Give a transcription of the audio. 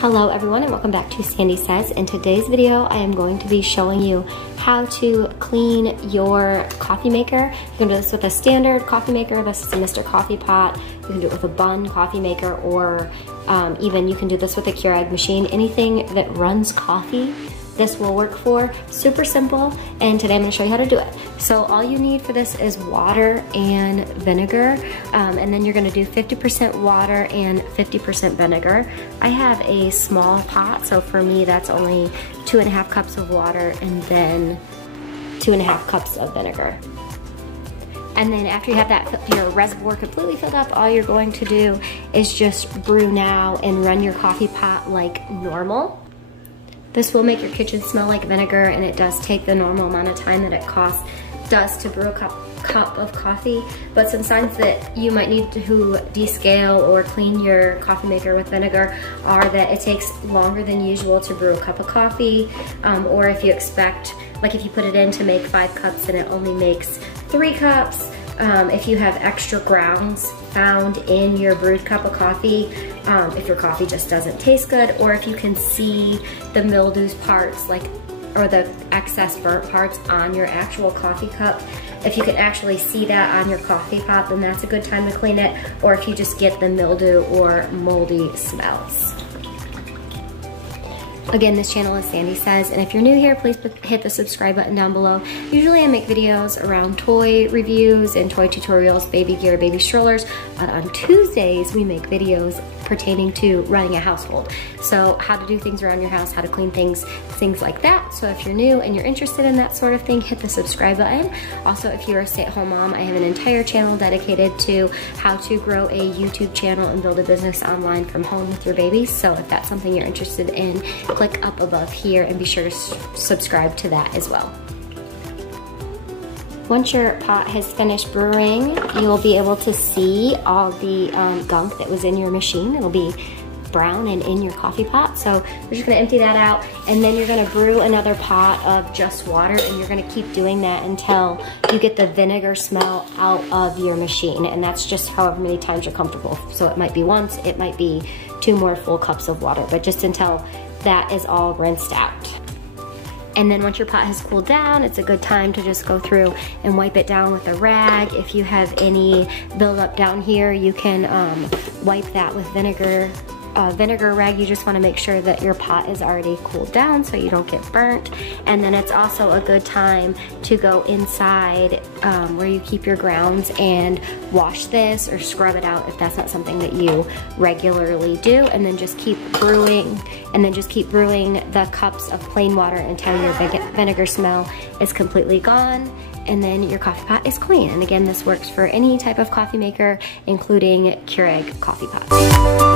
Hello everyone and welcome back to Sandy Says. In today's video I am going to be showing you how to clean your coffee maker. You can do this with a standard coffee maker. This is a Mr. Coffee Pot. You can do it with a Bunn coffee maker, or even you can do this with a Keurig machine. Anything that runs coffee, this will work for. Super simple, and today I'm gonna show you how to do it. So all you need for this is water and vinegar, and then you're gonna do 50% water and 50% vinegar. I have a small pot, so for me that's only 2.5 cups of water and then 2.5 cups of vinegar. And then after you have that, your reservoir completely filled up, all you're going to do is just brew now and run your coffee pot like normal. This will make your kitchen smell like vinegar, and it does take the normal amount of time that it does to brew a cup of coffee. But some signs that you might need to descale or clean your coffee maker with vinegar are that it takes longer than usual to brew a cup of coffee, or if you expect, like if you put it in to make 5 cups and it only makes 3 cups. If you have extra grounds found in your brewed cup of coffee, if your coffee just doesn't taste good, or if you can see the mildew parts, or the excess burnt parts on your actual coffee cup, if you can actually see that on your coffee pot, then that's a good time to clean it, or if you just get the mildew or moldy smells. Again, this channel is Sandy Says, and if you're new here, please hit the subscribe button down below. Usually I make videos around toy reviews and toy tutorials, baby gear, baby strollers, but on Tuesdays we make videos pertaining to running a household. So how to do things around your house, how to clean things like that. So if you're new and you're interested in that sort of thing, hit the subscribe button. Also, if you're a stay-at-home mom, I have an entire channel dedicated to how to grow a YouTube channel and build a business online from home with your babies. So if that's something you're interested in, click up above here and be sure to subscribe to that as well. Once your pot has finished brewing, you'll be able to see all the gunk that was in your machine. It'll be brown and in your coffee pot. So we're just gonna empty that out, and then you're gonna brew another pot of just water, and you're gonna keep doing that until you get the vinegar smell out of your machine. And that's just however many times you're comfortable. So it might be once, it might be 2 more full cups of water, but just until that is all rinsed out. And then once your pot has cooled down, it's a good time to just go through and wipe it down with a rag. If you have any buildup down here, you can wipe that with vinegar rag. You just want to make sure that your pot is already cooled down so you don't get burnt. And then it's also a good time to go inside where you keep your grounds and wash this or scrub it out if that's not something that you regularly do. And then just keep brewing, the cups of plain water until your vinegar smell is completely gone, and then your coffee pot is clean. And again, this works for any type of coffee maker, including Keurig coffee pots.